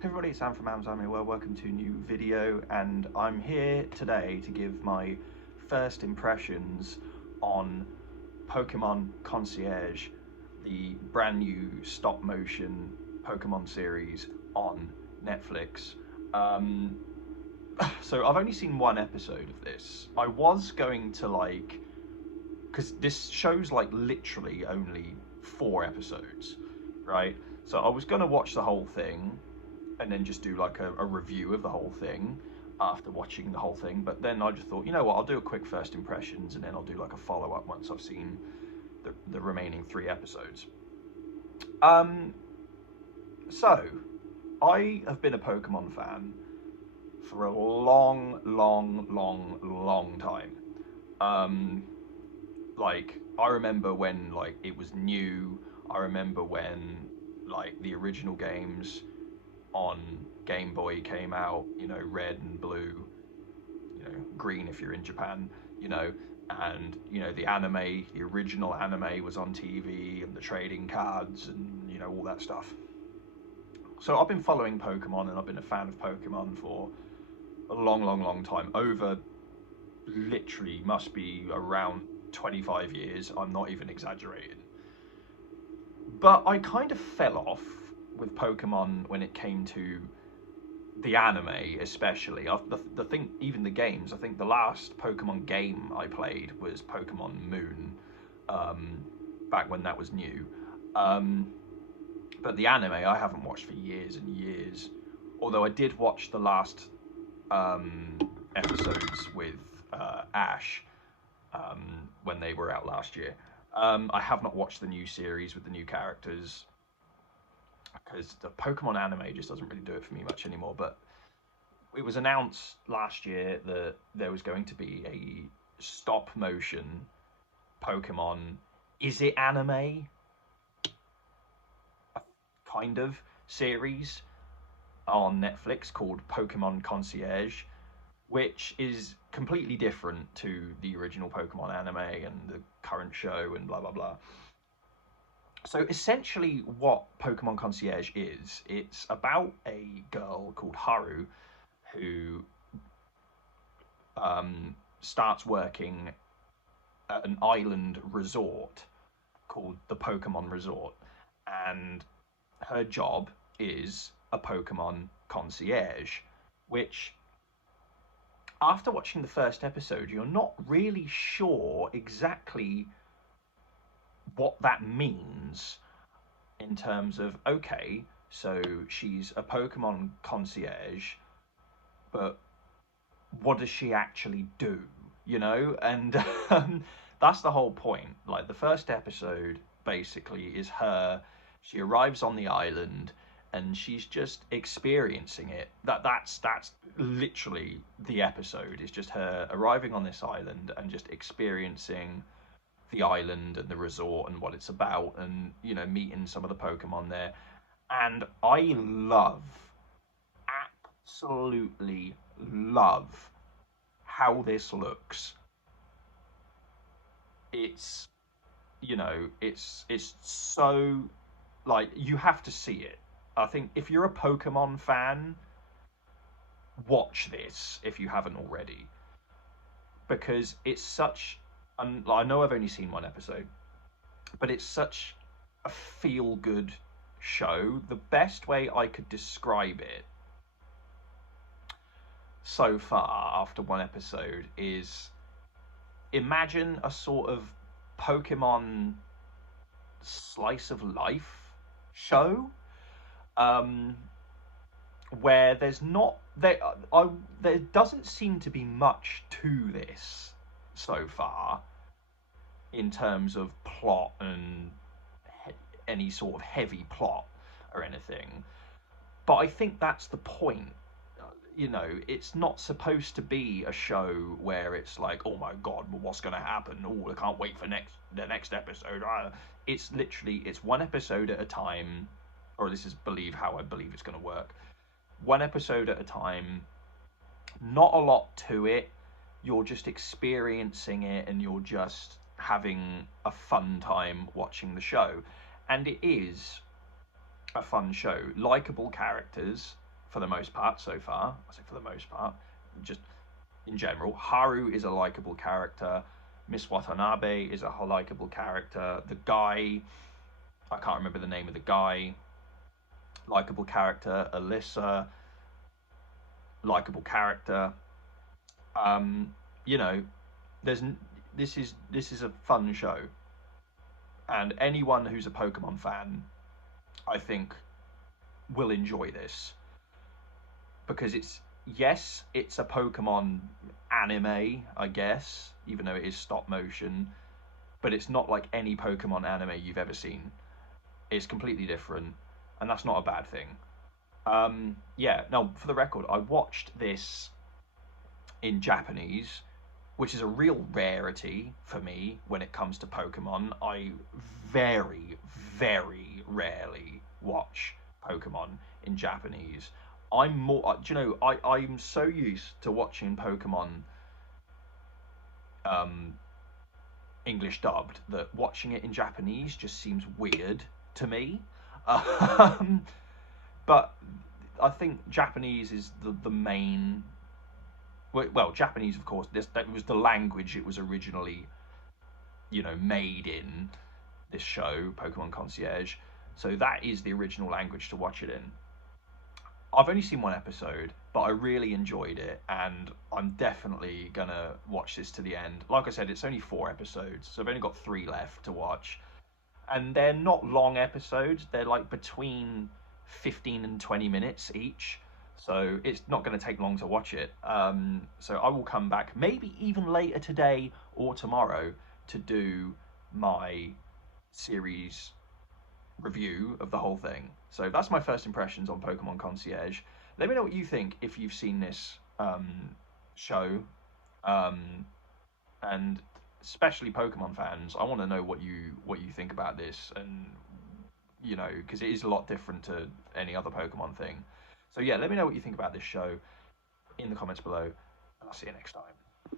Hey everybody, it's Sam from Amazon here. Welcome to a new video, and I'm here today to give my first impressions on Pokemon Concierge, the brand new stop motion Pokemon series on Netflix. Um, so I've only seen one episode of this. I was going to because this show's literally only 4 episodes, right? So I was gonna watch the whole thing and then just do a review of the whole thing after watching the whole thing. But then I just thought, you know what, I'll do a quick first impressions and then I'll do a follow-up once I've seen the remaining 3 episodes. So I have been a Pokemon fan for a long, long, long, long time. I remember when it was new. I remember when the original games on Game Boy came out, red and blue, green if you're in Japan, and the original anime was on TV, and the trading cards, and all that stuff. So I've been following Pokemon, and I've been a fan of Pokemon for a long, long, long time. Over, literally, must be around 25 years. I'm not even exaggerating. But I kind of fell off with Pokemon when it came to the anime, especially. The thing, even the games. I think the last Pokemon game I played was Pokemon Moon, back when that was new. But the anime I haven't watched for years and years. Although I did watch the last episodes with Ash when they were out last year. I have not watched the new series with the new characters, because the Pokemon anime just doesn't really do it for me much anymore. But it was announced last year that there was going to be a stop motion Pokemon, is it anime? A kind of series on Netflix called Pokemon Concierge, which is completely different to the original Pokemon anime and the current show and blah blah blah. So essentially what Pokemon Concierge is, it's about a girl called Haru who starts working at an island resort called the Pokemon Resort, and her job is a Pokemon concierge, which, after watching the first episode, you're not really sure exactly what that means in terms of, okay, so she's a Pokemon concierge, but what does she actually do? And that's the whole point. The first episode basically is her. She arrives on the island and she's just experiencing it. That's literally the episode. It's just her arriving on this island and just experiencing the island and the resort and what it's about, and meeting some of the Pokemon there. And I absolutely love how this looks. It's it's so, you have to see it. I think if you're a Pokemon fan, watch this if you haven't already, because it's such, and I know I've only seen one episode, but it's such a feel good show. The best way I could describe it so far after one episode is, imagine a sort of Pokemon slice of life show, where there doesn't seem to be much to this so far in terms of plot and any sort of heavy plot or anything. But I think that's the point. It's not supposed to be a show where it's like, oh my god, what's going to happen? Oh, I can't wait for the next episode. It's literally, it's one episode at a time, or this is how I believe it's going to work. One episode at a time, not a lot to it. You're just experiencing it, and you're just having a fun time watching the show. And it is a fun show. Likeable characters. for the most part so far. I say for the most part, just in general. Haru is a likable character. Miss Watanabe is a likable character. The guy, I can't remember the name of the guy, likable character. Alyssa, likable character. Um, you know, there's this is a fun show, and anyone who's a Pokemon fan, I think, will enjoy this because it's a Pokemon anime, I guess, even though it is stop motion, but it's not like any Pokemon anime you've ever seen. It's completely different, and that's not a bad thing. Yeah, no, for the record, I watched this in Japanese, which is a real rarity for me when it comes to Pokemon. I very, very rarely watch Pokemon in Japanese. I'm more, I'm so used to watching Pokemon um, English dubbed that watching it in Japanese just seems weird to me. Um, but I think Japanese is the main. Well, Japanese, of course. That was the language it was originally, made in this show, Pokemon Concierge. So that is the original language to watch it in. I've only seen one episode, but I really enjoyed it, and I'm definitely gonna watch this to the end. Like I said, it's only 4 episodes, so I've only got 3 left to watch, and they're not long episodes. They're like between 15 and 20 minutes each, so it's not going to take long to watch it. So I will come back maybe even later today or tomorrow to do my series review of the whole thing. So that's my first impressions on Pokemon Concierge. Let me know what you think if you've seen this show, um, and especially Pokemon fans. I want to know what you think about this, and because it is a lot different to any other Pokemon thing. So yeah, let me know what you think about this show in the comments below, and I'll see you next time.